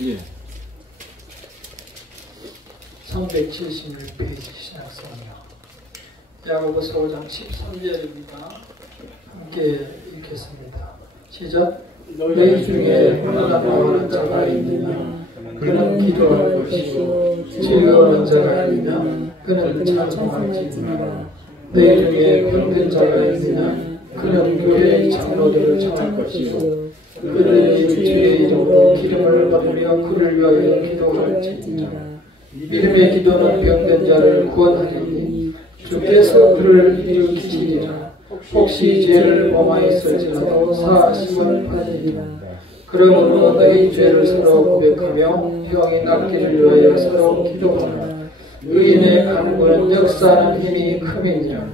예. 376페이지 신약성경 야고보서 5장 13절입니다. 함께 읽겠습니다. 시작. 너희 중에 고난당하는 자가 있느냐 그는 기도할 것이고 즐거워하는 자가 있느냐 그는 찬송할지니라. 너희 중에 병든 자가 있느냐 그는 교회의 장로들을 청할 것이고 그들의 주의 이름으로 기름을 받으며 그를 위하여 기도할지니라. 믿음의 기도는 병든 자를 구원하리니 주께서 그를 일으키시리라. 혹시 죄를 범하였을지라도 사하심을 받으리라. 그러므로 너희 죄를 서로 고백하며 형이 낫기를 위하여 서로 기도하라. 의인의 간구는 역사하는 힘이 큼이니라.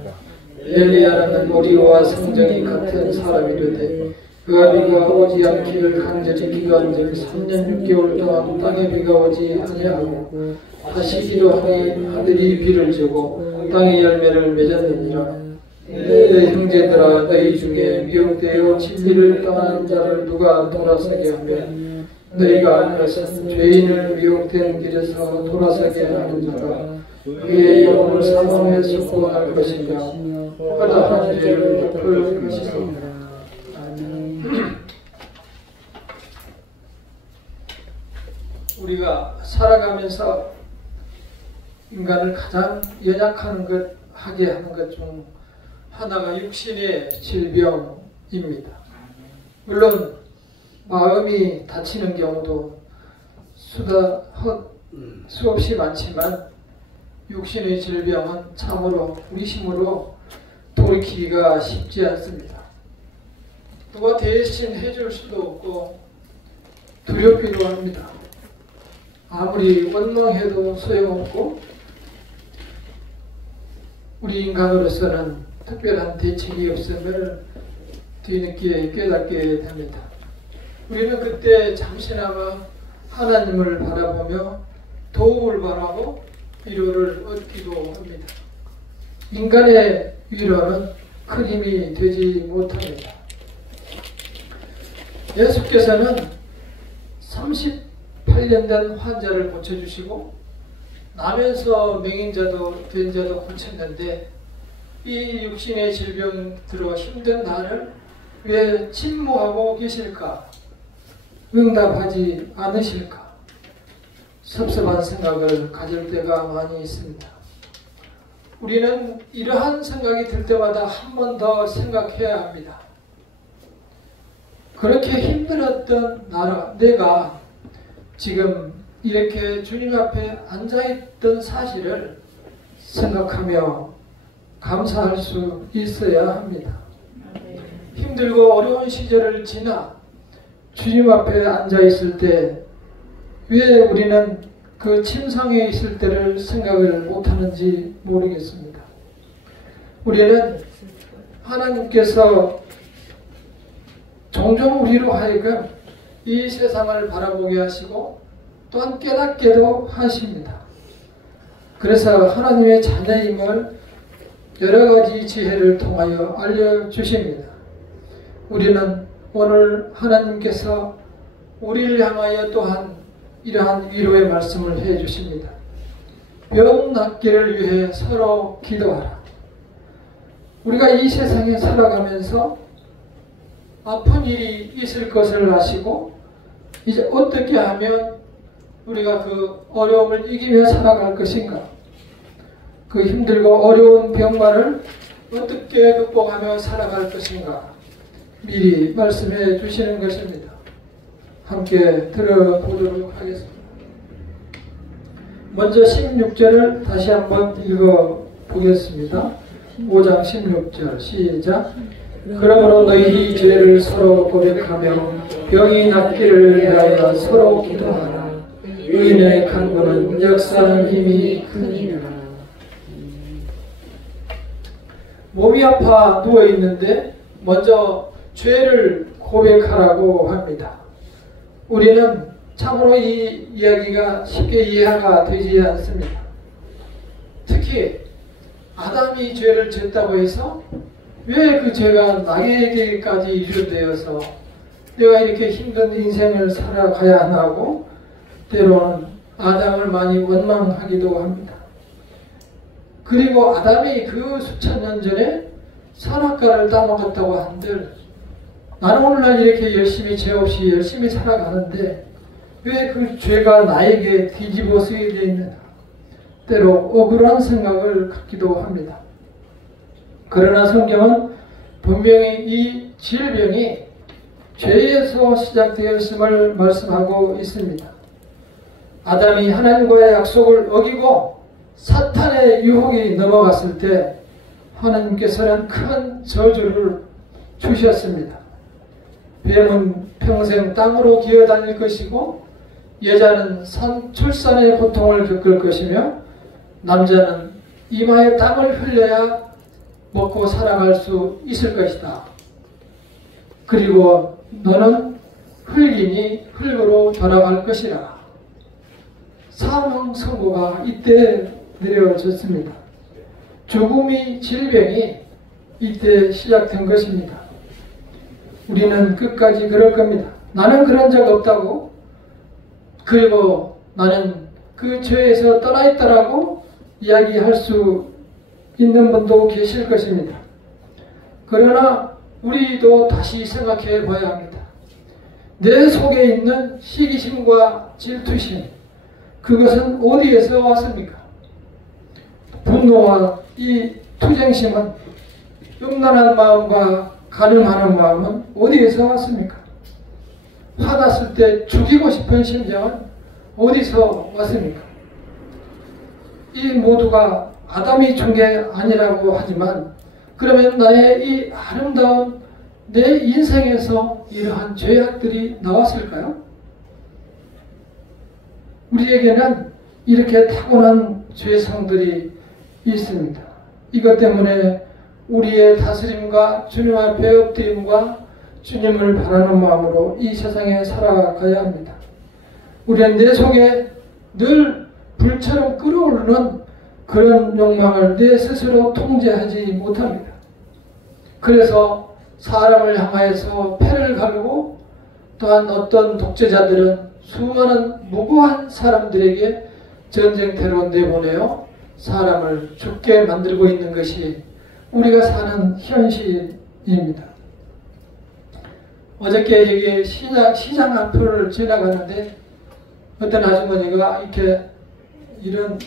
엘리야는 우리와 성정이 같은 사람이르되 그가 비가 오지 않기를 간절히 기도한즉 3년 6개월 동안 땅에 비가 오지 아니하고 다시 기도하니 하늘이 비를 주고 땅의 열매를 맺었느니라. 내 형제들아 너희 중에 미혹되어 진리를 떠나는 자를 누가 돌아서게 하면 너희가 알 것은 죄인을 미혹된 길에서 돌아서게 하는 자가 그의 영혼을 사망에 속고할 것이며 허다한 죄를 덮을 것이다. 우리가 살아가면서 인간을 가장 하게 하는 것 중 하나가 육신의 질병입니다. 물론 마음이 다치는 경우도 수없이 많지만 육신의 질병은 참으로 우리 힘으로 돌이키기가 쉽지 않습니다. 누가 대신 해줄 수도 없고 두렵기도 합니다. 아무리 원망해도 소용없고 우리 인간으로서는 특별한 대책이 없음을 뒤늦게 깨닫게 됩니다. 우리는 그때 잠시나마 하나님을 바라보며 도움을 바라고 위로를 얻기도 합니다. 인간의 위로는 큰 힘이 되지 못합니다. 예수께서는 38년 된 환자를 고쳐주시고 나면서 맹인자도 된 자도 고쳤는데 이 육신의 질병 들어 힘든 나를 왜 침묵하고 계실까? 응답하지 않으실까? 섭섭한 생각을 가질 때가 많이 있습니다. 우리는 이러한 생각이 들 때마다 한 번 더 생각해야 합니다. 그렇게 힘들었던 내가 지금 이렇게 주님 앞에 앉아있던 사실을 생각하며 감사할 수 있어야 합니다. 힘들고 어려운 시절을 지나 주님 앞에 앉아있을 때 왜 우리는 그 침상에 있을 때를 생각을 못하는지 모르겠습니다. 우리는 하나님께서 종종 우리로 하여금 이 세상을 바라보게 하시고 또한 깨닫게도 하십니다. 그래서 하나님의 자녀임을 여러가지 지혜를 통하여 알려주십니다. 우리는 오늘 하나님께서 우리를 향하여 또한 이러한 위로의 말씀을 해주십니다. 병 낫기를 위해 서로 기도하라. 우리가 이 세상에 살아가면서 아픈 일이 있을 것을 아시고 이제 어떻게 하면 우리가 그 어려움을 이기며 살아갈 것인가, 그 힘들고 어려운 병만을 어떻게 극복하며 살아갈 것인가 미리 말씀해 주시는 것입니다. 함께 들어보도록 하겠습니다. 먼저 16절을 다시 한번 읽어보겠습니다. 5장 16절 시작. 그러므로 너희 죄를 서로 고백하며 병이 낫기를 위하여 서로 기도하라. 의인의 간구는 역사하는 힘이 크니라. 몸이 아파 누워있는데 먼저 죄를 고백하라고 합니다. 우리는 참으로 이 이야기가 쉽게 이해가 되지 않습니다. 특히 아담이 죄를 졌다고 해서 왜 그 죄가 나에게까지 이르되어서 내가 이렇게 힘든 인생을 살아가야 하고 때로는 아담을 많이 원망하기도 합니다. 그리고 아담이 그 수천 년 전에 선악과를 따먹었다고 한들 나는 오늘날 이렇게 열심히 죄 없이 열심히 살아가는데 왜 그 죄가 나에게 뒤집어 쓰게 되어 있느냐. 때로 억울한 생각을 갖기도 합니다. 그러나 성경은 분명히 이 질병이 죄에서 시작되었음을 말씀하고 있습니다. 아담이 하나님과의 약속을 어기고 사탄의 유혹이 넘어갔을 때 하나님께서는 큰 저주를 주셨습니다. 뱀은 평생 땅으로 기어다닐 것이고 여자는 출산의 고통을 겪을 것이며 남자는 이마에 땀을 흘려야 먹고 살아갈 수 있을 것이다. 그리고 너는 흙이니 흙으로 돌아갈 것이라. 사망 선고가 이때 내려졌습니다. 죽음이 질병이 이때 시작된 것입니다. 우리는 끝까지 그럴 겁니다. 나는 그런 적 없다고, 그리고 나는 그 죄에서 떠나 있다라고 이야기할 수 있는 분도 계실 것입니다. 그러나 우리도 다시 생각해 봐야 합니다. 내 속에 있는 시기심과 질투심, 그것은 어디에서 왔습니까? 분노와 이 투쟁심은, 음란한 마음과 가늠하는 마음은 어디에서 왔습니까? 화났을 때 죽이고 싶은 심정은 어디서 왔습니까? 이 모두가 아담이 준 게 아니라고 하지만, 그러면 나의 이 아름다운 내 인생에서 이러한 죄악들이 나왔을까요? 우리에게는 이렇게 타고난 죄성들이 있습니다. 이것 때문에 우리의 다스림과 주님 앞에 엎드림과 주님을 바라는 마음으로 이 세상에 살아가야 합니다. 우리는 내 속에 늘 불처럼 끓어오르는 그런 욕망을 내 스스로 통제하지 못합니다. 그래서 사람을 향하여서 패를 가르고, 또한 어떤 독재자들은 수많은 무고한 사람들에게 전쟁터로 내보내어 사람을 죽게 만들고 있는 것이 우리가 사는 현실입니다. 어저께 여기 시장 앞을 지나가는데 어떤 아주머니가 이렇게 이런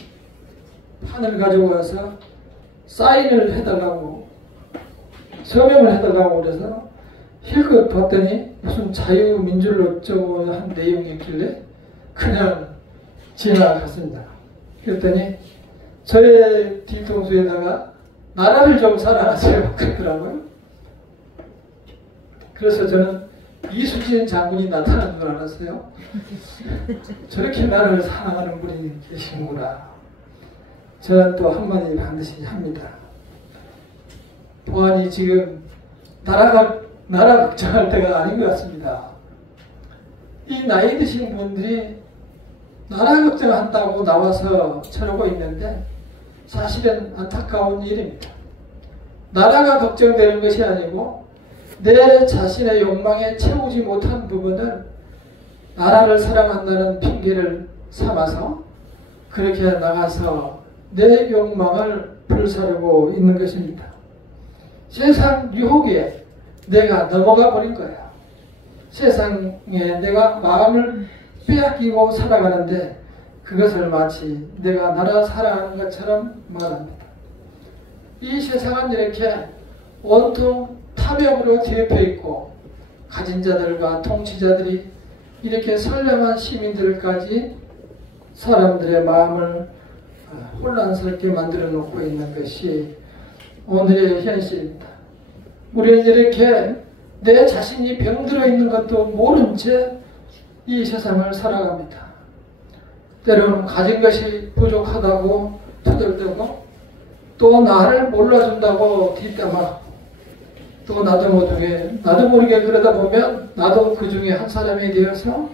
판을 가지고 와서 사인을 해달라고, 서명을 해달라고 그래서 힐끗 봤더니 무슨 자유민주를 어쩌고 한 내용이 있길래 그냥 지나갔습니다. 그랬더니 저의 뒤통수에다가 나라를 좀 사랑하세요 그러더라고요. 그래서 저는 이수진 장군이 나타난 줄 알았어요. 저렇게 나라를 사랑하는 분이 계시는구나. 저는 또 한마디 반드시 합니다. 보안이 지금 나라 걱정할 때가 아닌 것 같습니다. 이 나이 드신 분들이 나라 걱정한다고 나와서 저러고 있는데 사실은 안타까운 일입니다. 나라가 걱정되는 것이 아니고 내 자신의 욕망에 채우지 못한 부분을 나라를 사랑한다는 핑계를 삼아서 그렇게 나가서 내 욕망을 불사르고 있는 것입니다. 세상 유혹에 내가 넘어가 버린 거야. 세상에 내가 마음을 빼앗기고 살아가는데 그것을 마치 내가 나라 사랑하는 것처럼 말합니다. 이 세상은 이렇게 온통 탐욕으로 뒤엎여 있고 가진 자들과 통치자들이 이렇게 선량한 시민들까지 사람들의 마음을 혼란스럽게 만들어 놓고 있는 것이 오늘의 현실입니다. 우리는 이렇게 내 자신이 병들어 있는 것도 모른 채 이 세상을 살아갑니다. 때로는 가진 것이 부족하다고 투덜대고, 또 나를 몰라준다고 뒷담화, 또 나도 모르게 그러다 보면 나도 그 중에 한 사람이 되어서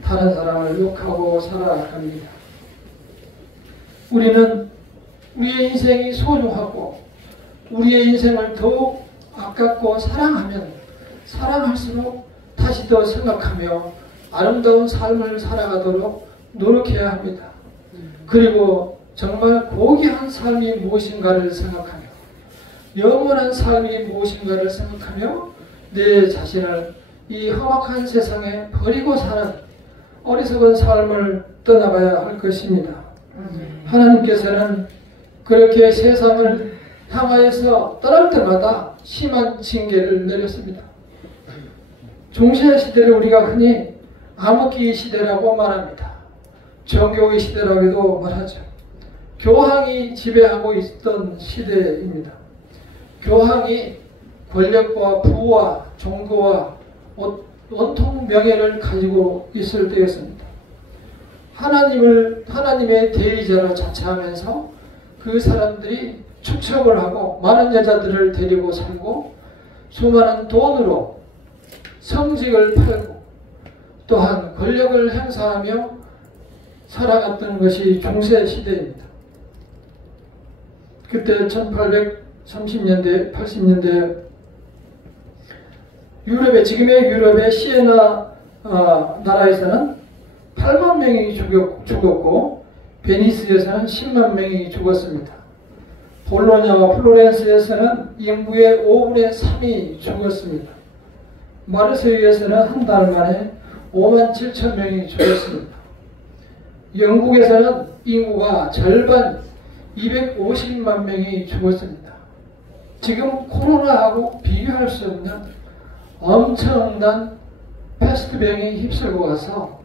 다른 사람을 욕하고 살아갑니다. 우리는 우리의 인생이 소중하고 우리의 인생을 더욱 아깝고 사랑하면 사랑할수록 다시 더 생각하며 아름다운 삶을 살아가도록 노력해야 합니다. 그리고 정말 고귀한 삶이 무엇인가를 생각하며 영원한 삶이 무엇인가를 생각하며 내 자신을 이 험악한 세상에 버리고 사는 어리석은 삶을 떠나가야 할 것입니다. 하나님께서는 그렇게 세상을 향하여서 떠날 때마다 심한 징계를 내렸습니다. 중세 시대를 우리가 흔히 암흑기 시대라고 말합니다. 정교의 시대라고도 말하죠. 교황이 지배하고 있던 시대입니다. 교황이 권력과 부와 종교와 온통 명예를 가지고 있을 때였습니다. 하나님의 대리자로 자처하면서 그 사람들이 축척을 하고 많은 여자들을 데리고 살고 수많은 돈으로 성직을 팔고 또한 권력을 행사하며 살아갔던 것이 중세 시대입니다. 그때 1830년대, 80년대 지금의 유럽의 시에나 나라에서는 8만 명이 죽었고 베니스에서는 10만 명이 죽었습니다. 볼로냐와 플로렌스에서는 인구의 5분의 3이 죽었습니다. 마르세유에서는 한 달 만에 5만 7천 명이 죽었습니다. 영국에서는 인구가 절반 250만 명이 죽었습니다. 지금 코로나하고 비교할 수 없는 엄청난 패스트병이 휩쓸고 가서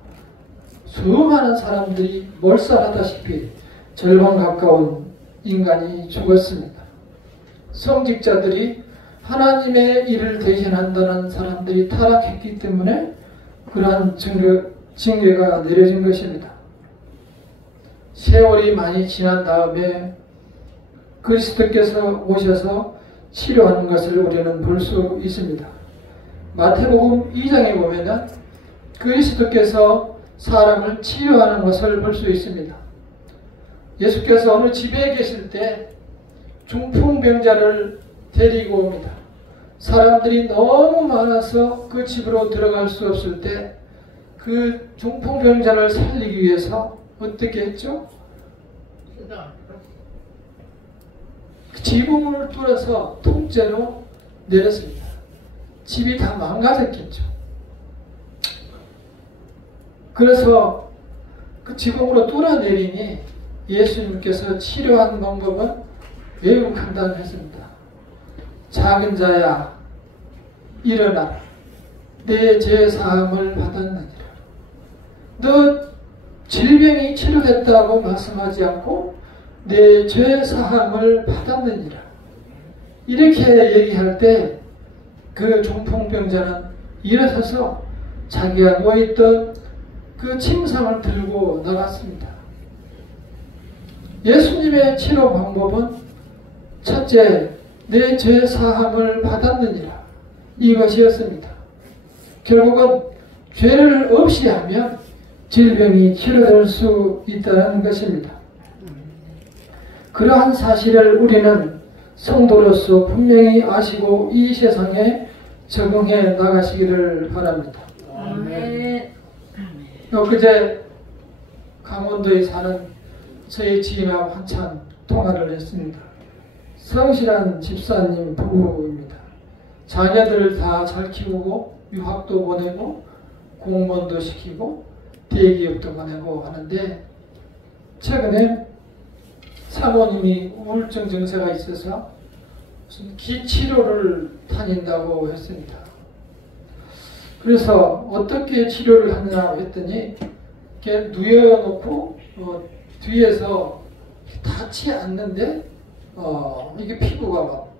수많은 사람들이 몰살하다시피 절반 가까운 인간이 죽었습니다. 성직자들이 하나님의 일을 대신한다는 사람들이 타락했기 때문에 그러한 징계가 내려진 것입니다. 세월이 많이 지난 다음에 그리스도께서 오셔서 치료하는 것을 우리는 볼 수 있습니다. 마태복음 2장에 보면은 그리스도께서 사람을 치료하는 것을 볼 수 있습니다. 예수께서 어느 집에 계실 때 중풍병자를 데리고 옵니다. 사람들이 너무 많아서 그 집으로 들어갈 수 없을 때 그 중풍병자를 살리기 위해서 어떻게 했죠? 지붕을 뚫어서 통째로 내렸습니다. 집이 다 망가졌겠죠. 그래서 그 지붕으로 뚫어내리니 예수님께서 치료한 방법은 매우 간단했습니다. 작은 자야 일어나라. 내 죄 사함을 받았느니라. 너 질병이 치료됐다고 말씀하지 않고 내 죄 사함을 받았느니라. 이렇게 얘기할 때 그 중풍병자는 일어서서 자기가 누워있던 그 침상을 들고 나갔습니다. 예수님의 치료 방법은 첫째, 내 죄 사함을 받았느니라. 이것이었습니다. 결국은 죄를 없이 하면 질병이 치료될 수 있다는 것입니다. 그러한 사실을 우리는 성도로서 분명히 아시고 이 세상에 적응해 나가시기를 바랍니다. 아멘. 엊그제 강원도에 사는 저희 지인하고 한참 통화를 했습니다. 성실한 집사님 부부입니다. 자녀들을 다 잘 키우고 유학도 보내고 공무원도 시키고 대기업도 보내고 하는데 최근에 사모님이 우울증 증세가 있어서 무슨 기치료를 다닌다고 했습니다. 그래서 어떻게 치료를 하느냐 했더니 이렇게 누워놓고 뒤에서 닿지 않는데 이게 피부가 막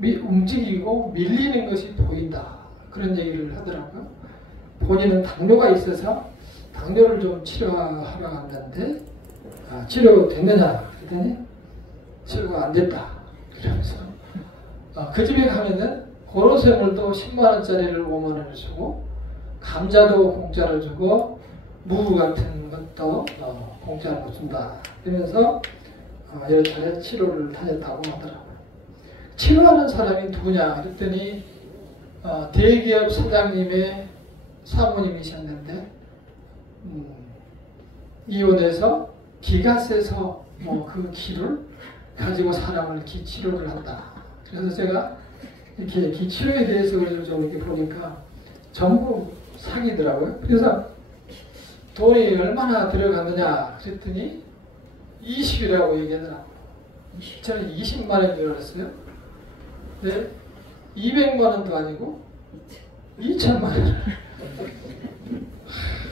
움직이고 밀리는 것이 보인다. 그런 얘기를 하더라고요. 본인은 당뇨가 있어서 당뇨를 좀 치료하러 갔는데 치료됐느냐 그랬더니 치료가 안 됐다. 그러면서 그 집에 가면은 고로쇠물도 10만원짜리를 5만원을 주고 감자도 공짜로 주고 무 같은 것도 공짜로 준다. 그러면서 여러 차례 치료를 다녔다고 하더라고요. 치료하는 사람이 누구냐 그랬더니 대기업 사장님의 사모님이셨는데 이혼해서 기가 세서 뭐 그 기를 가지고 사람을 기 치료를 한다. 그래서 제가 이렇게 기 치료에 대해서 좀 이렇게 보니까 전부 사기더라고요. 그래서 돈이 얼마나 들어갔느냐 그랬더니 20이라고 얘기하더라고요. 저는 20만 원인 줄 알았어요. 네, 200만 원도 아니고 2천만 원.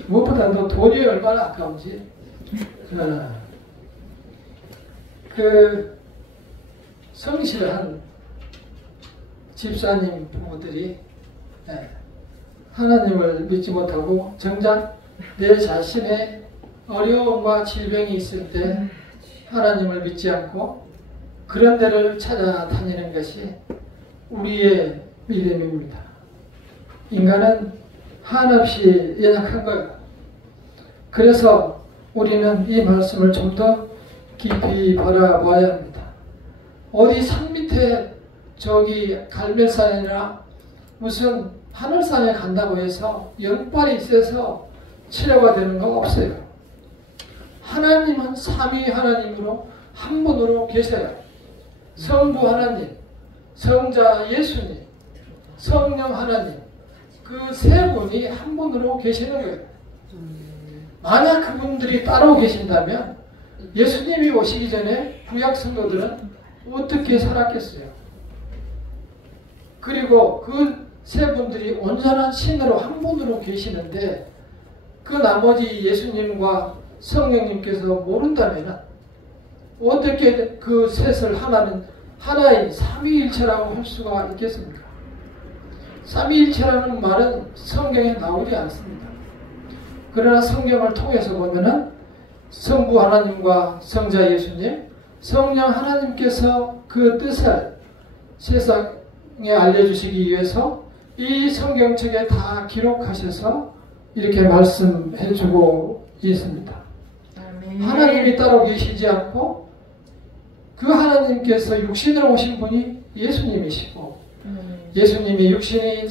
무엇보다도 돈이 얼마나 아까운지. 그 성실한 집사님 부모들이 하나님을 믿지 못하고 정작 내 자신의 어려움과 질병이 있을 때 하나님을 믿지 않고 그런 데를 찾아다니는 것이 우리의 믿음입니다. 인간은 한없이 연약한 거예요. 그래서 우리는 이 말씀을 좀 더 깊이 바라봐야 합니다. 어디 산 밑에 저기 갈멜산이나 무슨 하늘산에 간다고 해서 영빨이 있어서 치료가 되는 건 없어요. 하나님은 삼위 하나님으로 한 분으로 계셔요. 성부 하나님, 성자 예수님, 성령 하나님, 그 세 분이 한 분으로 계시는 거예요. 만약 그분들이 따로 계신다면 예수님이 오시기 전에 구약 성도들은 어떻게 살았겠어요? 그리고 그 세 분들이 온전한 신으로 한 분으로 계시는데 그 나머지 예수님과 성령님께서 모른다면 어떻게 그 셋을 하나인 삼위일체라고 할 수가 있겠습니까? 삼위일체라는 말은 성경에 나오지 않습니다. 그러나 성경을 통해서 보면은 성부 하나님과 성자 예수님, 성령 하나님께서 그 뜻을 세상에 알려주시기 위해서 이 성경책에 다 기록하셔서 이렇게 말씀해주고 있습니다. 하나님이 따로 계시지 않고 그 하나님께서 육신으로 오신 분이 예수님이시고 예수님이 육신이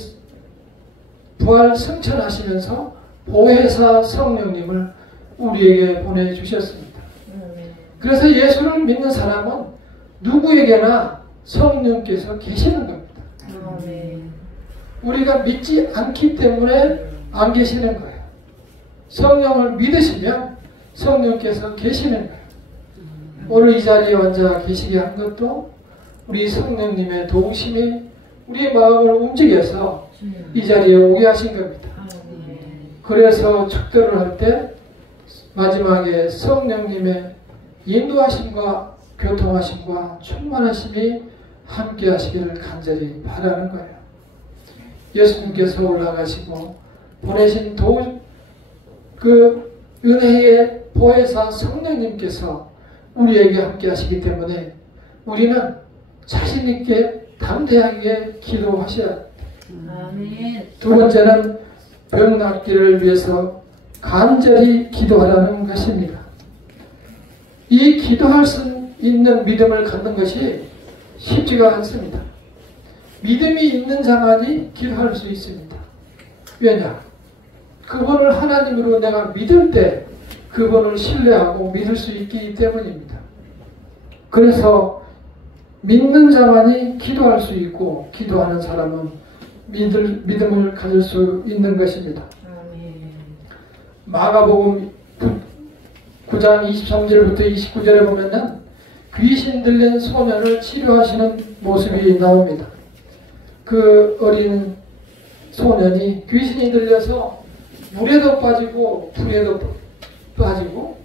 부활 승천하시면서 보혜사 성령님을 우리에게 보내주셨습니다. 그래서 예수를 믿는 사람은 누구에게나 성령께서 계시는 겁니다. 우리가 믿지 않기 때문에 안 계시는 거예요. 성령을 믿으시면 성령께서 계시는 거예요. 오늘 이 자리에 앉아 계시게 한 것도 우리 성령님의 도우심이 우리의 마음을 움직여서 이 자리에 오게 하신 겁니다. 그래서 축도를 할 때 마지막에 성령님의 인도하심과 교통하심과 충만하심이 함께 하시기를 간절히 바라는 거예요. 예수님께서 올라가시고 보내신 그 은혜의 보혜사 성령님께서 우리에게 함께 하시기 때문에 우리는 자신 있게 담대하게 기도하셔야 합니다. 두 번째는 병 낫기를 위해서 간절히 기도하라는 것입니다. 이 기도할 수 있는 믿음을 갖는 것이 쉽지가 않습니다. 믿음이 있는 자만이 기도할 수 있습니다. 왜냐? 그분을 하나님으로 내가 믿을 때 그분을 신뢰하고 믿을 수 있기 때문입니다. 그래서 믿는 자만이 기도할 수 있고 기도하는 사람은 믿음을 가질 수 있는 것입니다. 마가복음 9장 23절부터 29절에 보면은 귀신 들린 소년을 치료하시는 모습이 나옵니다. 그 어린 소년이 귀신이 들려서 물에도 빠지고 불에도 빠지고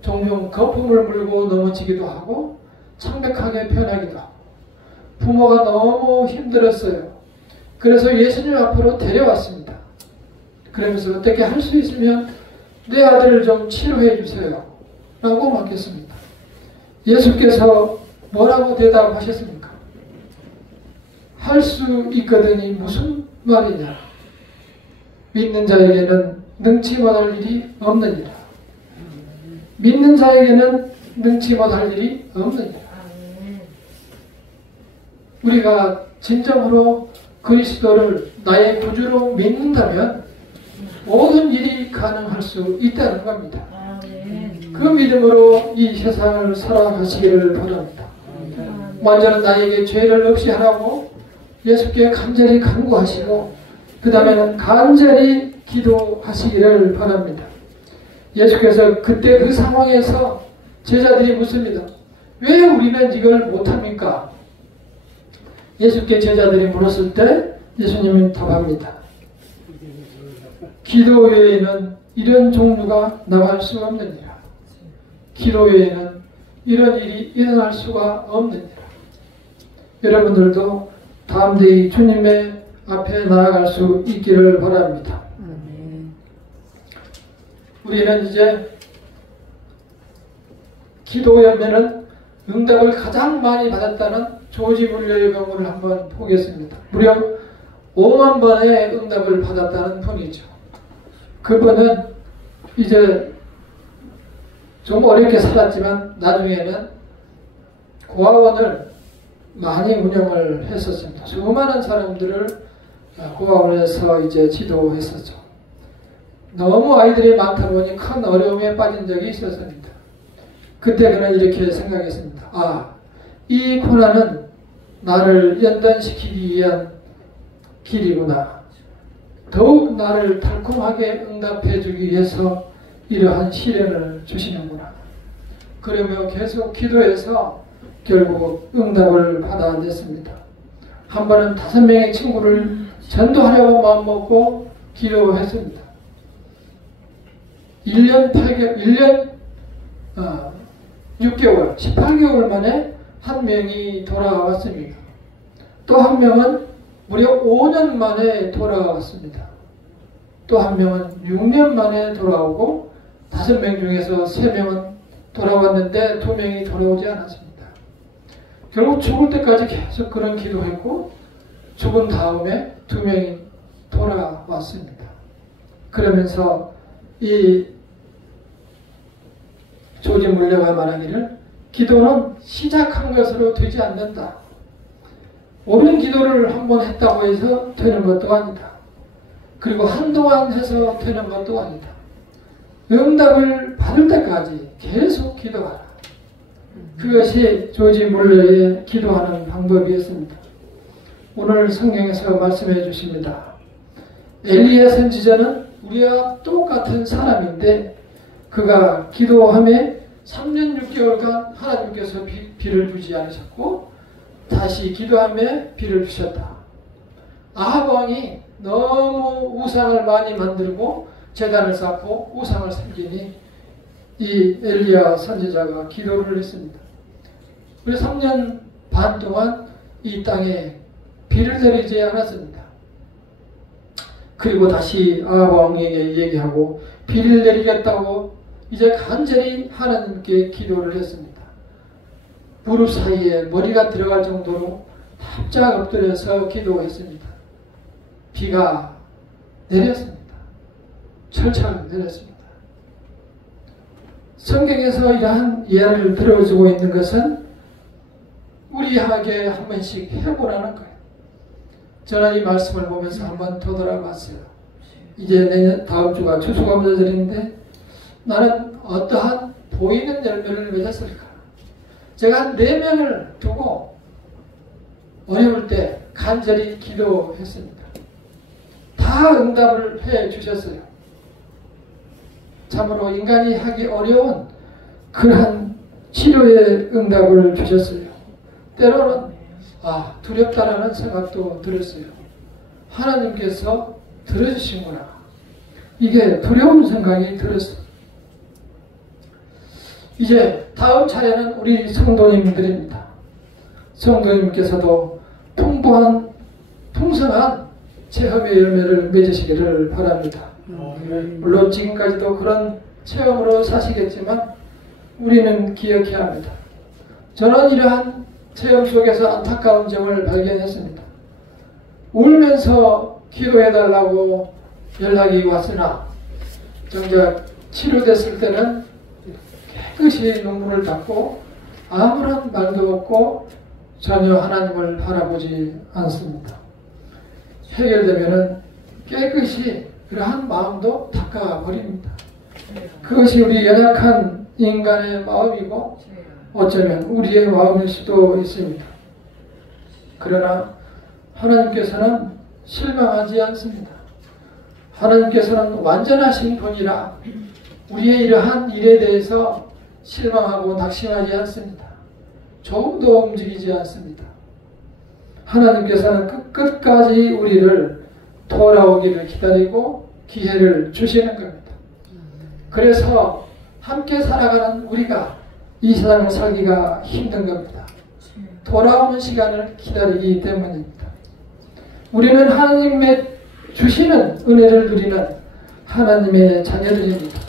종종 거품을 물고 넘어지기도 하고 창백하게 변하기도 하고 부모가 너무 힘들었어요. 그래서 예수님 앞으로 데려왔습니다. 그러면서 어떻게 할 수 있으면 내 아들을 좀 치료해 주세요 라고 맡겼습니다. 예수께서 뭐라고 대답하셨습니까? 할 수 있거든이 무슨 말이냐? 믿는 자에게는 능치 못할 일이 없느니라. 믿는 자에게는 능치 못할 일이 없느니라. 우리가 진정으로 그리스도를 나의 구주로 믿는다면 모든 일이 가능할 수 있다는 겁니다. 그 믿음으로 이 세상을 살아가시기를 바랍니다. 먼저는 나에게 죄를 없이 하라고 예수께 간절히 간구하시고 그 다음에는 간절히 기도하시기를 바랍니다. 예수께서 그때 그 상황에서 제자들이 묻습니다. 왜 우리는 이걸 못합니까? 예수께 제자들이 물었을 때 예수님이 답합니다. 기도 외에는 이런 종류가 나갈 수 없느니라. 기도 외에는 이런 일이 일어날 수가 없느니라. 여러분들도 담대히 주님의 앞에 나아갈 수 있기를 바랍니다. 우리는 이제 기도 열매는 응답을 가장 많이 받았다는 조지 물러의 경우를 한번 보겠습니다. 무려 5만 번의 응답을 받았다는 분이죠. 그분은 이제 좀 어렵게 살았지만 나중에는 고아원을 많이 운영을 했었습니다. 수많은 사람들을 고아원에서 이제 지도했었죠. 너무 아이들이 많다 보니 큰 어려움에 빠진 적이 있었습니다. 그때 그는 이렇게 생각했습니다. 아, 이 고난은 나를 연단시키기 위한 길이구나. 더욱 나를 달콤하게 응답해 주기 위해서 이러한 시련을 주시는구나. 그러며 계속 기도해서 결국 응답을 받아냈습니다. 한 번은 5명의 친구를 전도하려고 마음먹고 기도했습니다. 1년 6개월, 18개월 만에 한 명이 돌아왔습니다. 또 한 명은 무려 5년 만에 돌아왔습니다. 또 한 명은 6년 만에 돌아오고 5명 중에서 3명은 돌아왔는데 2명이 돌아오지 않았습니다. 결국 죽을 때까지 계속 그런 기도했고 죽은 다음에 2명이 돌아왔습니다. 그러면서 이 조지 물러가 말하기를 기도는 시작한 것으로 되지 않는다. 옳은 기도를 한번 했다고 해서 되는 것도 아니다. 그리고 한동안 해서 되는 것도 아니다. 응답을 받을 때까지 계속 기도하라. 그것이 조지 물러의 기도하는 방법이었습니다. 오늘 성경에서 말씀해 주십니다. 엘리야 선지자는 우리와 똑같은 사람인데 그가 기도함에 3년 6개월간 하나님께서 비를 주지 않으셨고 다시 기도함에 비를 주셨다. 아합 왕이 너무 우상을 많이 만들고 제단을 쌓고 우상을 섬기니 이 엘리야 선지자가 기도를 했습니다. 그래서 3년 반 동안 이 땅에 비를 내리지 않았습니다. 그리고 다시 아합 왕에게 얘기하고 비를 내리겠다고 이제 간절히 하나님께 기도를 했습니다. 무릎 사이에 머리가 들어갈 정도로 납작 엎드려서 기도했습니다. 비가 내렸습니다. 철철 내렸습니다. 성경에서 이러한 이야기를 들어주고 있는 것은 우리에게 한 번씩 해보라는 거예요. 저는 이 말씀을 보면서 한 번 되돌아봤어요. 이제 다음 주가 추수감사절인데 나는 어떠한 보이는 열매를 맺었을까? 제가 한 4명을 두고 어려울 때 간절히 기도했습니다. 다 응답을 해 주셨어요. 참으로 인간이 하기 어려운 그러한 치료의 응답을 주셨어요. 때로는 두렵다라는 생각도 들었어요. 하나님께서 들어주시구나. 이게 두려운 생각이 들었어요. 이제 다음 차례는 우리 성도님들입니다. 성도님께서도 풍성한 체험의 열매를 맺으시기를 바랍니다. 물론 지금까지도 그런 체험으로 사시겠지만 우리는 기억해야 합니다. 저는 이러한 체험 속에서 안타까운 점을 발견했습니다. 울면서 기도해달라고 연락이 왔으나 정작 치료됐을 때는 깨끗이 눈물을 닦고 아무런 말도 없고 전혀 하나님을 바라보지 않습니다. 해결되면은 깨끗이 그러한 마음도 닦아버립니다. 그것이 우리 연약한 인간의 마음이고 어쩌면 우리의 마음일 수도 있습니다. 그러나 하나님께서는 실망하지 않습니다. 하나님께서는 완전하신 분이라 우리의 이러한 일에 대해서 실망하고 낙심하지 않습니다. 조금도 움직이지 않습니다. 하나님께서는 끝까지 우리를 돌아오기를 기다리고 기회를 주시는 겁니다. 그래서 함께 살아가는 우리가 이 세상을 살기가 힘든 겁니다. 돌아오는 시간을 기다리기 때문입니다. 우리는 하나님의 주시는 은혜를 누리는 하나님의 자녀들입니다.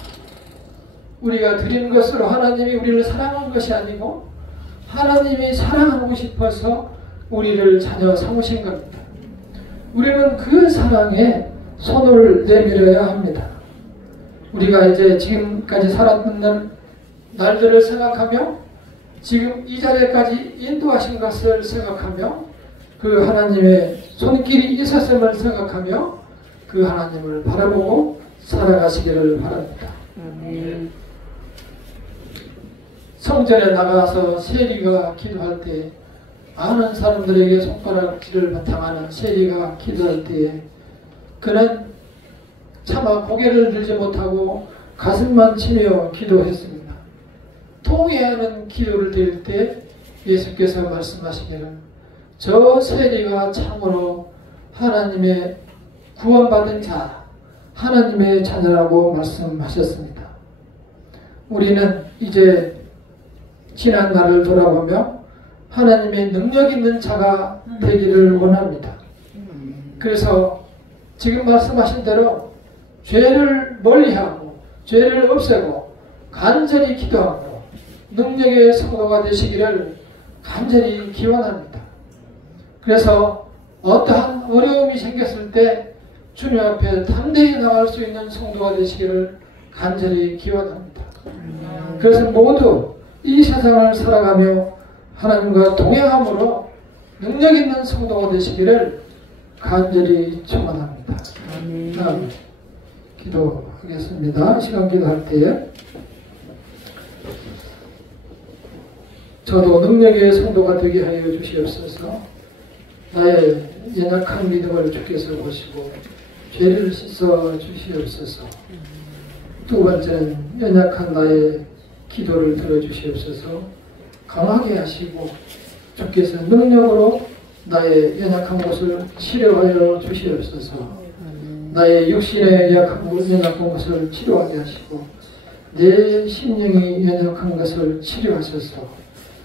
우리가 드린 것으로 하나님이 우리를 사랑한 것이 아니고 하나님이 사랑하고 싶어서 우리를 자녀 삼으신 겁니다. 우리는 그 사랑에 손을 내밀어야 합니다. 우리가 이제 지금까지 살았던 날들을 생각하며 지금 이 자리까지 인도하신 것을 생각하며 그 하나님의 손길이 있었음을 생각하며 그 하나님을 바라보고 살아가시기를 바랍니다. 성전에 나가서 세리가 기도할 때 아는 사람들에게 손가락질을 바탕하는 세리가 기도할 때에 그는 차마 고개를 들지 못하고 가슴만 치며 기도했습니다. 통회하는 기도를 드릴 때 예수께서 말씀하시기를 저 세리가 참으로 하나님의 구원받은 자, 하나님의 자녀라고 말씀하셨습니다. 우리는 이제 지난 날을 돌아보며 하나님의 능력 있는 자가 되기를 원합니다. 그래서 지금 말씀하신 대로 죄를 멀리하고 죄를 없애고 간절히 기도하고 능력의 성도가 되시기를 간절히 기원합니다. 그래서 어떠한 어려움이 생겼을 때 주님 앞에 담대히 나갈 수 있는 성도가 되시기를 간절히 기원합니다. 그래서 모두 이 세상을 살아가며 하나님과 동행함으로 능력 있는 성도가 되시기를 간절히 축원합니다. 다음 기도하겠습니다. 시간 기도할 때에 저도 능력의 성도가 되게 하여 주시옵소서. 나의 연약한 믿음을 주께서 보시고 죄를 씻어 주시옵소서. 두 번째는 연약한 나의 기도를 들어주시옵소서. 강하게 하시고 주께서 능력으로 나의 연약한 곳을 치료하여 주시옵소서. 나의 육신의 연약한 것을 치료하게 하시고 내 심령이 연약한 것을 치료하셔서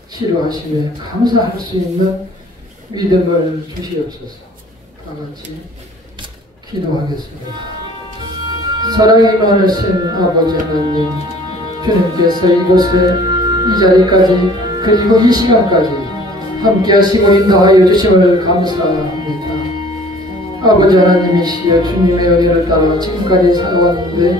치료하심에 감사할 수 있는 믿음을 주시옵소서. 다같이 기도하겠습니다. 사랑이 많으신 아버지 하나님, 주님께서 이곳에 이 자리까지 그리고 이 시간까지 함께 하시고 인도하여 주심을 감사합니다. 아버지 하나님이시여 주님의 은혜를 따라 지금까지 살아왔는데